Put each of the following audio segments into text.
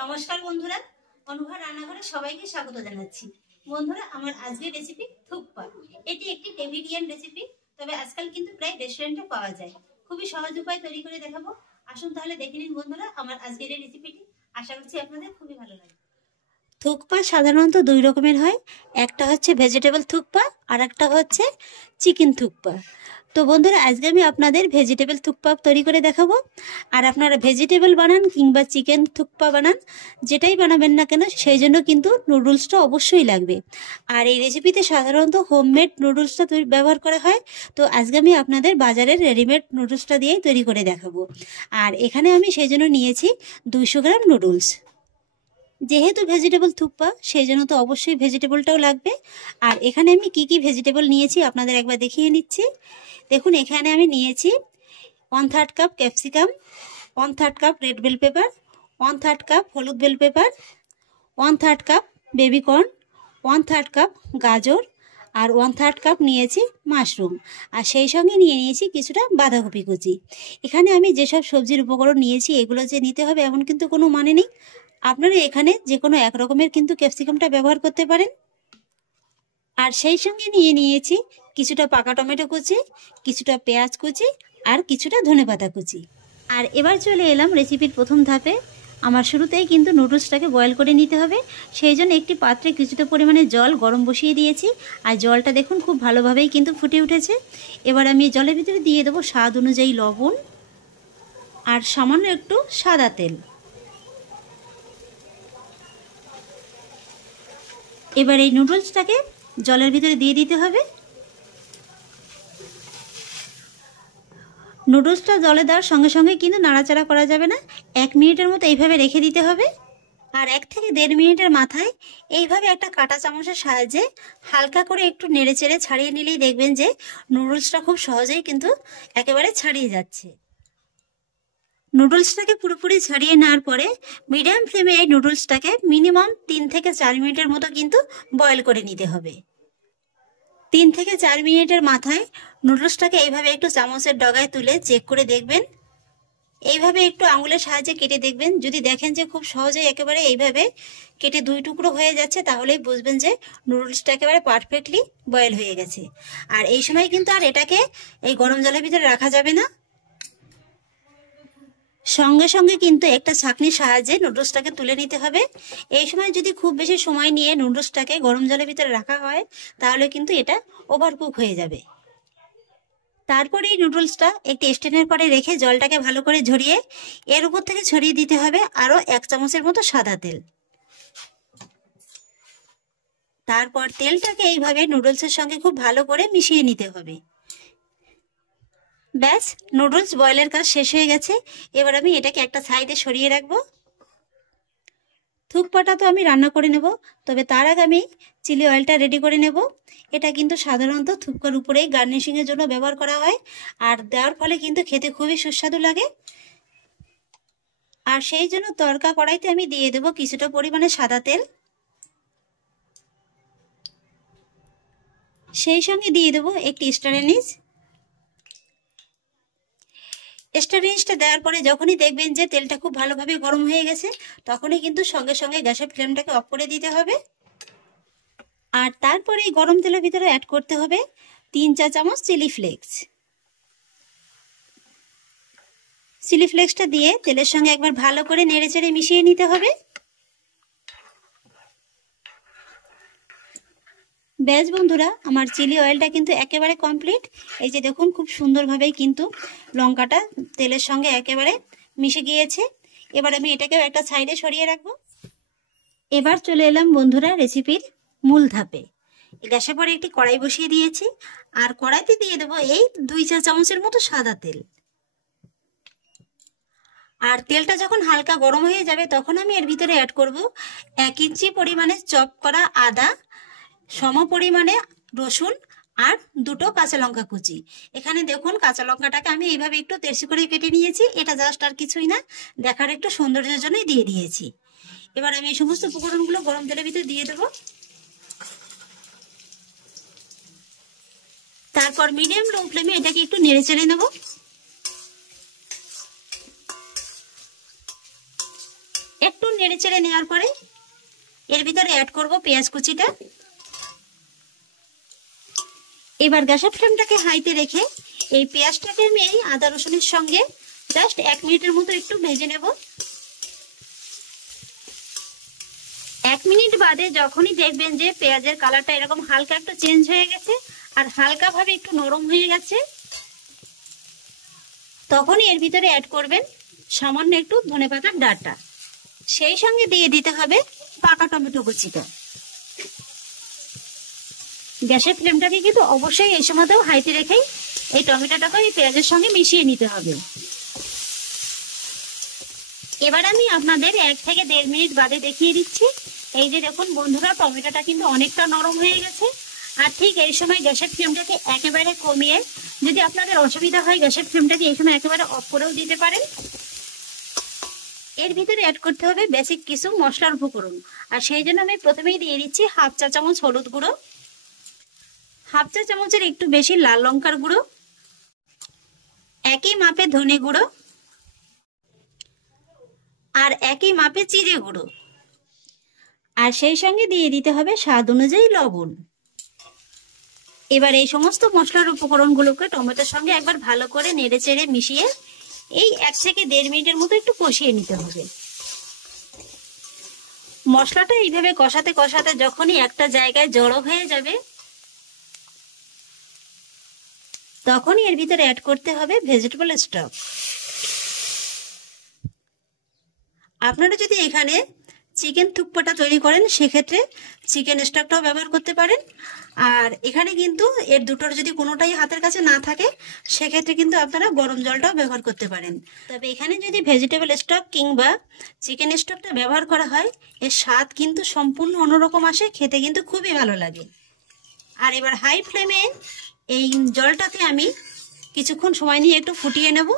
নমস্কার বন্ধুরা, অনুভা রান্নাঘরে সবাইকে স্বাগত জানাচ্ছি। বন্ধুরা, আমার আজকের রেসিপি থুকপা। এটি একটি টেভিডিয়ান রেসিপি, তবে আজকাল কিন্তু প্রায় রেস্টুরেন্টে পাওয়া যায়। খুবই সহজ উপায় তৈরি করে দেখাবো। আসুন তাহলে দেখে নিন বন্ধুরা আমার আজকের এই রেসিপিটি। আশা করছি আপনাদের খুবই ভালো লাগবে। থুকপা সাধারণত দুই রকমের হয়, একটা হচ্ছে ভেজিটেবল থুকপা আর একটা হচ্ছে চিকেন থুকপা। তো বন্ধুরা, আজকে আমি আপনাদের ভেজিটেবল থুকপা তৈরি করে দেখাবো। আর আপনারা ভেজিটেবল বানান কিংবা চিকেন থুকপা বানান, যেটাই বানাবেন না কেন সেই জন্য কিন্তু নুডলসটা অবশ্যই লাগবে। আর এই রেসিপিতে সাধারণত হোমমেড নুডলসটা ব্যবহার করা হয়। তো আজকে আমি আপনাদের বাজারের রেডিমেড নুডলসটা দিয়েই তৈরি করে দেখাবো। আর এখানে আমি সেই জন্য নিয়েছি 200 গ্রাম নুডলস। যেহেতু ভেজিটেবল থুকপা সেই জন্য তো অবশ্যই ভেজিটেবলটাও লাগবে। আর এখানে আমি কি কি ভেজিটেবল নিয়েছি আপনাদের একবার দেখিয়ে নিচ্ছি। দেখুন, এখানে আমি নিয়েছি 1/3 cup capsicum, 1/3 cup red bell pepper, 1/3 cup হলুদ bell pepper, 1/3 cup baby corn, 1/3 cup গাজর আর 1/3 কাপ নিয়েছি মাশরুম। আর সেই সঙ্গে নিয়ে নিয়েছি কিছুটা বাঁধাকপি কুচি। এখানে আমি যেসব সবজির উপকরণ নিয়েছি এগুলো যে নিতে হবে এমন কিন্তু কোনো মানে নেই। আপনারা এখানে যে কোনো এক রকমের কিন্তু ক্যাপসিকামটা ব্যবহার করতে পারেন। আর সেই সঙ্গে নিয়ে নিয়েছি কিছুটা পাকা টমেটো কুচি, কিছুটা পেঁয়াজ কুচি আর কিছুটা ধনেপাতা কুচি। আর এবার চলে এলাম রেসিপির প্রথম ধাপে। আমার শুরুতেই কিন্তু নুডলসটাকে বয়েল করে নিতে হবে। সেই জন্য একটি পাত্রে কিছুটা পরিমাণে জল গরম বসিয়ে দিয়েছি। আর জলটা দেখুন খুব ভালোভাবেই কিন্তু ফুটে উঠেছে। এবার আমি জলের ভিতরে দিয়ে দেবো স্বাদ অনুযায়ী লবণ আর সামান্য একটু সাদা তেল। এবার এই নুডলসটাকে জলের ভিতরে দিয়ে দিতে হবে। নুডলসটা জলে দেওয়ার সঙ্গে সঙ্গে কিন্তু নাড়াচাড়া করা যাবে না, 1 মিনিটের মতো এইভাবে রেখে দিতে হবে। আর 1 থেকে 1.5 মিনিটের মাথায় এইভাবে একটা কাঁটা চামচের সাহায্যে হালকা করে একটু নেড়ে চেড়ে ছাড়িয়ে নিলেই দেখবেন যে নুডলসটা খুব সহজেই কিন্তু একেবারে ছাড়িয়ে যাচ্ছে। নুডলসটাকে পুরোপুরি ছাড়িয়ে নেওয়ার পরে মিডিয়াম ফ্লেমে এই নুডলসটাকে মিনিমাম 3 থেকে 4 মিনিটের মতো কিন্তু বয়েল করে নিতে হবে। 3 থেকে 4 মিনিটের মাথায় নুডলসটাকে এইভাবে একটু চামচের ডগায় তুলে চেক করে দেখবেন। এইভাবে একটু আঙুলের সাহায্যে কেটে দেখবেন। যদি দেখেন যে খুব সহজেই একেবারে এইভাবে কেটে 2 টুকরো হয়ে যাচ্ছে, তাহলেই বুঝবেন যে নুডলসটা একেবারে পারফেক্টলি বয়েল হয়ে গেছে। আর এই সময় কিন্তু আর এটাকে এই গরম জলের ভিতরে রাখা যাবে না। সঙ্গে সঙ্গে কিন্তু একটা ছাঁকনির সাহায্যে নুডলসটাকে তুলে নিতে হবে। এই সময় যদি খুব বেশি সময় নিয়ে নুডলসটাকে গরম জলের ভিতরে রাখা হয় তাহলে কিন্তু এটা ওভারকুক হয়ে যাবে। তারপরে এই নুডলসটা একটি স্ট্যান্ডের পরে রেখে জলটাকে ভালো করে ঝরিয়ে এর উপর থেকে ছড়িয়ে দিতে হবে আরও 1 চামচের মতো সাদা তেল। তারপর তেলটাকে এইভাবে নুডলসের সঙ্গে খুব ভালো করে মিশিয়ে নিতে হবে। ব্যাস, নুডলস বয়েলের কাজ শেষ হয়ে গেছে। এবার আমি এটাকে একটা সাইডে সরিয়ে রাখবো। থুকপাটা তো আমি রান্না করে নেব, তবে তার আগে আমি চিলি অয়েলটা রেডি করে নেব। এটা কিন্তু সাধারণত থুকপার উপরেই গার্নিশিংয়ের জন্য ব্যবহার করা হয়, আর দেওয়ার ফলে কিন্তু খেতে খুবই সুস্বাদু লাগে। আর সেই জন্য তড়কা কড়াইতে আমি দিয়ে দেব কিছুটা পরিমাণে সাদা তেল। সেই সঙ্গে দিয়ে দেব একটি স্টার অ্যানিস। স্টার অ্যানিসটা দেওয়ার পরে যখনই দেখবেন যে তেলটা খুব ভালোভাবে গরম হয়ে গেছে, তখনই কিন্তু সঙ্গে সঙ্গে গ্যাসের ফ্লেমটাকে অফ করে দিতে হবে। আর তারপরে এই গরম তেলের ভিতরে অ্যাড করতে হবে 3-4 চামচ চিলি ফ্লেক্স। চিলি ফ্লেক্সটা দিয়ে তেলের সঙ্গে একবার ভালো করে নেড়েচেড়ে মিশিয়ে নিতে হবে। ব্যাস বন্ধুরা, আমার চিলি অয়েলটা কিন্তু একেবারে কমপ্লিট। এই যে দেখুন খুব সুন্দরভাবেই কিন্তু লঙ্কাটা তেলের সঙ্গে একেবারে মিশে গিয়েছে। এবার আমি এটাকেও একটা সাইডে সরিয়ে রাখবো। এবার চলে এলাম বন্ধুরা রেসিপির মূল ধাপে। গ্যাসের পরে একটি কড়াই বসিয়ে দিয়েছি, আর কড়াইতে দিয়ে দেবো এই 2-4 চামচের মতো সাদা তেল। আর তেলটা যখন হালকা গরম হয়ে যাবে তখন আমি এর ভিতরে অ্যাড করব 1 ইঞ্চি পরিমাণে চপ করা আদা, সম পরিমাণে রসুন আর 2টো কাঁচা লঙ্কা কুচি। এখানে দেখুন কাঁচা লঙ্কাটাকে আমি এইভাবে একটু তেরছি করে কেটে নিয়েছি। এটা জাস্ট আর কিছুই না, দেখার একটু সৌন্দর্যের জন্যই দিয়ে দিয়েছি। এবার আমি এই সমস্ত উপকরণগুলো গরম তেলের ভিতরে দিয়ে দেবো। তারপর মিডিয়াম লো ফ্লেমে এটাকে একটু নেড়ে চেড়ে নেবো। একটু নেড়ে চেড়ে নেওয়ার পরে এর ভিতরে অ্যাড করব পেঁয়াজ কুচিটা। এবার গ্যাসের ফ্লেমটাকে হাইতে রেখে এই পেঁয়াজটাকে আমি এই আদা রসুনের সঙ্গে জাস্ট 1 মিনিটের মতো একটু ভেজে নেব। 1 মিনিট বাদে যখনই দেখবেন যে পেঁয়াজের কালারটা এরকম হালকা একটু চেঞ্জ হয়ে গেছে আর হালকা ভাবে একটু নরম হয়ে গেছে, তখনই এর ভিতরে অ্যাড করবেন সামান্য একটু ধনেপাতার ডাঁটা। সেই সঙ্গে দিয়ে দিতে হবে পাকা টমেটো কুচিটা। গ্যাসের ফ্লেমটাকে কিন্তু অবশ্যই এই সময়তেও হাইতে রেখেই এই টমেটোটাকে এই পেঁয়াজের সঙ্গে মিশিয়ে নিতে হবে। এবার আমি আপনাদের 1 থেকে 1.5 মিনিট বাদে দেখিয়ে দিচ্ছি। এই যে দেখুন বন্ধুরা, টমেটোটা কিন্তু অনেকটা নরম হয়ে গেছে। আর ঠিক এই সময় গ্যাসের ফ্লেমটাকে একেবারে কমিয়ে, যদি আপনাদের অসুবিধা হয় গ্যাসের ফ্লেমটাকে এই সময় একেবারে অফ করেও দিতে পারেন। এর ভিতরে অ্যাড করতে হবে বেসিক কিছু মশলার উপকরণ। আর সেই জন্য আমি প্রথমেই দিয়ে দিচ্ছি 1/2 চা চামচ হলুদ গুঁড়ো, 1/2 চা চামচের একটু বেশি লাল লঙ্কার গুঁড়ো, একই মাপে ধনে গুঁড়ো আর একই মাপে জিরে গুঁড়ো, আর সেই সঙ্গে দিয়ে দিতে হবে স্বাদ অনুযায়ী লবণ। এবার এই সমস্ত মশলার উপকরণগুলোকে টমেটোর সঙ্গে একবার ভালো করে নেড়ে চেড়ে মিশিয়ে এই 1 থেকে 1.5 মিনিটের মতো একটু কষিয়ে নিতে হবে। মশলাটা এইভাবে কষাতে কষাতে যখনই একটা জায়গায় জড়ো হয়ে যাবে, তখনই এর ভিতরে অ্যাড করতে হবে ভেজিটেবল স্টক। আপনারা যদি এখানে চিকেন থুকপাটা তৈরি করেন সেক্ষেত্রে চিকেন স্টকটাও ব্যবহার করতে পারেন। আর এখানে কিন্তু এর দুটোর যদি কোনোটাই হাতের কাছে না থাকে সেক্ষেত্রে কিন্তু আপনারা গরম জলটাও ব্যবহার করতে পারেন। তবে এখানে যদি ভেজিটেবল স্টক কিংবা চিকেন স্টকটা ব্যবহার করা হয় এর স্বাদ কিন্তু সম্পূর্ণ অন্যরকম আসে, খেতে কিন্তু খুবই ভালো লাগে। আর এবার হাই ফ্লেমে এই জলটাকে আমি কিছুক্ষণ সময় নিয়ে একটু ফুটিয়ে নেব।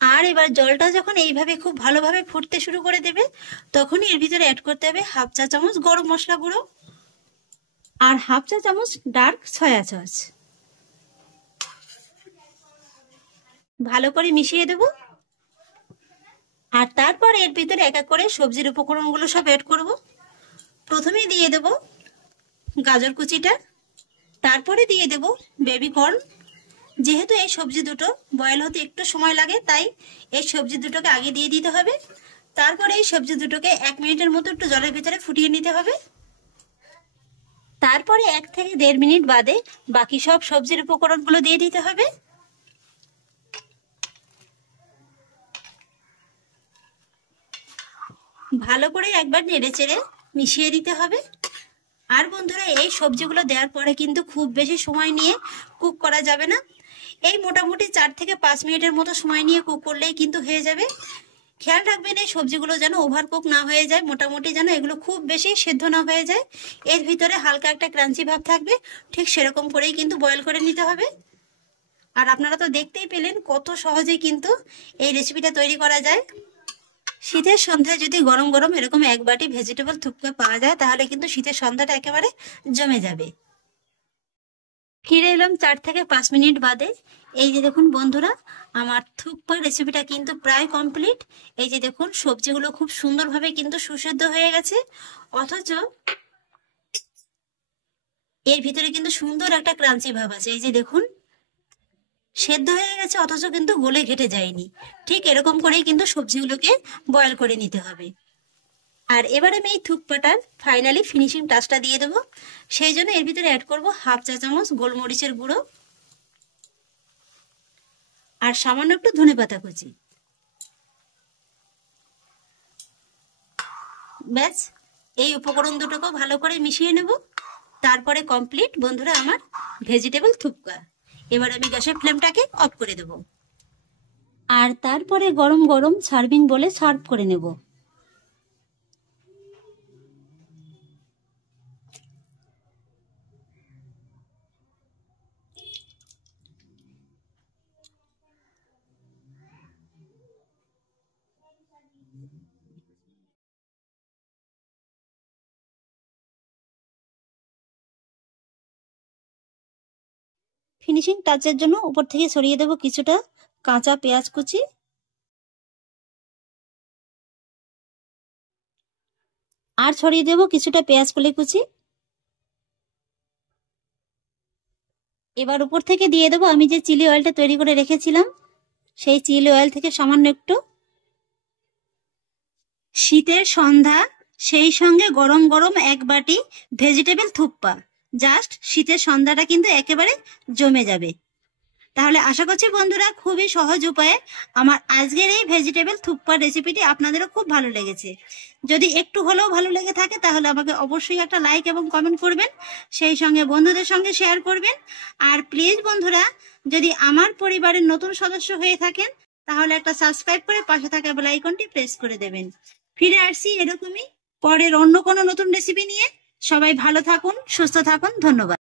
আর এবার জলটা যখন এইভাবে খুব ভালোভাবে ফুটতে শুরু করে দেবে, তখনই এর ভিতরে অ্যাড করতে হবে 1/2 চা চামচ গরম মশলা গুঁড়ো আর 1/2 চা চামচ ডার্ক সয়া সস। ভালো করে মিশিয়ে দেব। আর তারপর এর ভিতরে এক এক করে সবজির উপকরণগুলো সব অ্যাড করব। প্রথমেই দিয়ে দেব গাজর কুচিটা, তারপরে দিয়ে দেব বেবি কর্ন। যেহেতু এই সবজি দুটো বয়েল হতে একটু সময় লাগে, তাই এই সবজি দুটোকে আগে দিয়ে দিতে হবে। তারপরে এই সবজি দুটোকে 1 মিনিটের মতো একটু জলের ভিতরে ফুটিয়ে নিতে হবে। তারপরে 1 থেকে 1.5 মিনিট বাদে বাকি সব সবজির উপকরণগুলো দিয়ে দিতে হবে। ভালো করে একবার নেড়ে চেড়ে মিশিয়ে দিতে হবে। আর বন্ধুরা, এই সবজিগুলো দেওয়ার পরে কিন্তু খুব বেশি সময় নিয়ে কুক করা যাবে না। এই মোটামুটি 4 থেকে 5 মিনিটের মতো সময় নিয়ে কুক করলেই কিন্তু হয়ে যাবে। খেয়াল রাখবেন এই সবজিগুলো যেন ওভার কুক না হয়ে যায়, মোটামুটি যেন এগুলো খুব বেশি সেদ্ধ না হয়ে যায়। এর ভিতরে হালকা একটা ক্রাঞ্চি ভাব থাকবে, ঠিক সেরকম করেই কিন্তু বয়েল করে নিতে হবে। আর আপনারা তো দেখতেই পেলেন কত সহজেই কিন্তু এই রেসিপিটা তৈরি করা যায়। শীতের সন্ধ্যায় যদি গরম গরম এরকম 1 বাটি ভেজিটেবল থুপকা পাওয়া যায় তাহলে কিন্তু শীতের সন্ধ্যাটা একেবারে জমে যাবে। ফিরে এলাম 4 থেকে 5 মিনিট বাদে। এই যে দেখুন বন্ধুরা, আমার থুকপা রেসিপিটা কিন্তু প্রায় কমপ্লিট। এই যে দেখুন সবজিগুলো খুব সুন্দরভাবে কিন্তু সুসেদ্ধ হয়ে গেছে, অথচ এর ভিতরে কিন্তু সুন্দর একটা ক্রাঞ্চি ভাব আছে। এই যে দেখুন সেদ্ধ হয়ে গেছে অথচ কিন্তু গলে ঘেটে যায়নি। ঠিক এরকম করেই কিন্তু সবজিগুলোকে বয়েল করে নিতে হবে। আর এবার আমি এই থুকপাটার ফাইনালি ফিনিশিং টাচটা দিয়ে দেবো। সেই জন্য এর ভিতরে অ্যাড করব 1/2 চা চামচ গোলমরিচের গুঁড়ো আর সামান্য একটু ধনেপাতা কুচি। ব্যাস, এই উপকরণ দুটোকেও ভালো করে মিশিয়ে নেব। তারপরে কমপ্লিট বন্ধুরা আমার ভেজিটেবল থুপকা। এবার আমি গ্যাসের ফ্লেমটাকে অফ করে দেব আর তারপরে গরম গরম সার্ভিং বলে সার্ভ করে নেব। ফিনিশিং টাচের জন্য উপর থেকে ছড়িয়ে দেব কিছুটা কাঁচা পেঁয়াজ কুচি। আর ছড়িয়ে দেবো কিছুটা পেঁয়াজ কলি কুচি। এবার উপর থেকে দিয়ে দেবো আমি যে চিলি অয়েলটা তৈরি করে রেখেছিলাম, সেই চিলি অয়েল থেকে সামান্য একটু। শীতের সন্ধ্যা, সেই সঙ্গে গরম গরম এক বাটি ভেজিটেবল থুপ্পা। জাস্ট শীতের সন্ধ্যাটা কিন্তু একেবারে জমে যাবে। তাহলে আশা করছি বন্ধুরা খুবই সহজ উপায়ে আমার আজকের এই ভেজিটেবল থুপ্পার রেসিপিটি আপনাদেরও খুব ভালো লেগেছে। যদি একটু হলেও ভালো লেগে থাকে তাহলে আমাকে অবশ্যই একটা লাইক এবং কমেন্ট করবেন, সেই সঙ্গে বন্ধুদের সঙ্গে শেয়ার করবেন। আর প্লিজ বন্ধুরা, যদি আমার পরিবারের নতুন সদস্য হয়ে থাকেন তাহলে একটা সাবস্ক্রাইব করে পাশে থাকা বেল আইকনটি প্রেস করে দেবেন। ফিরে আসছি এরকমই পরের অন্য কোনো নতুন রেসিপি নিয়ে। সবাই ভালো থাকুন, সুস্থ থাকুন, ধন্যবাদ।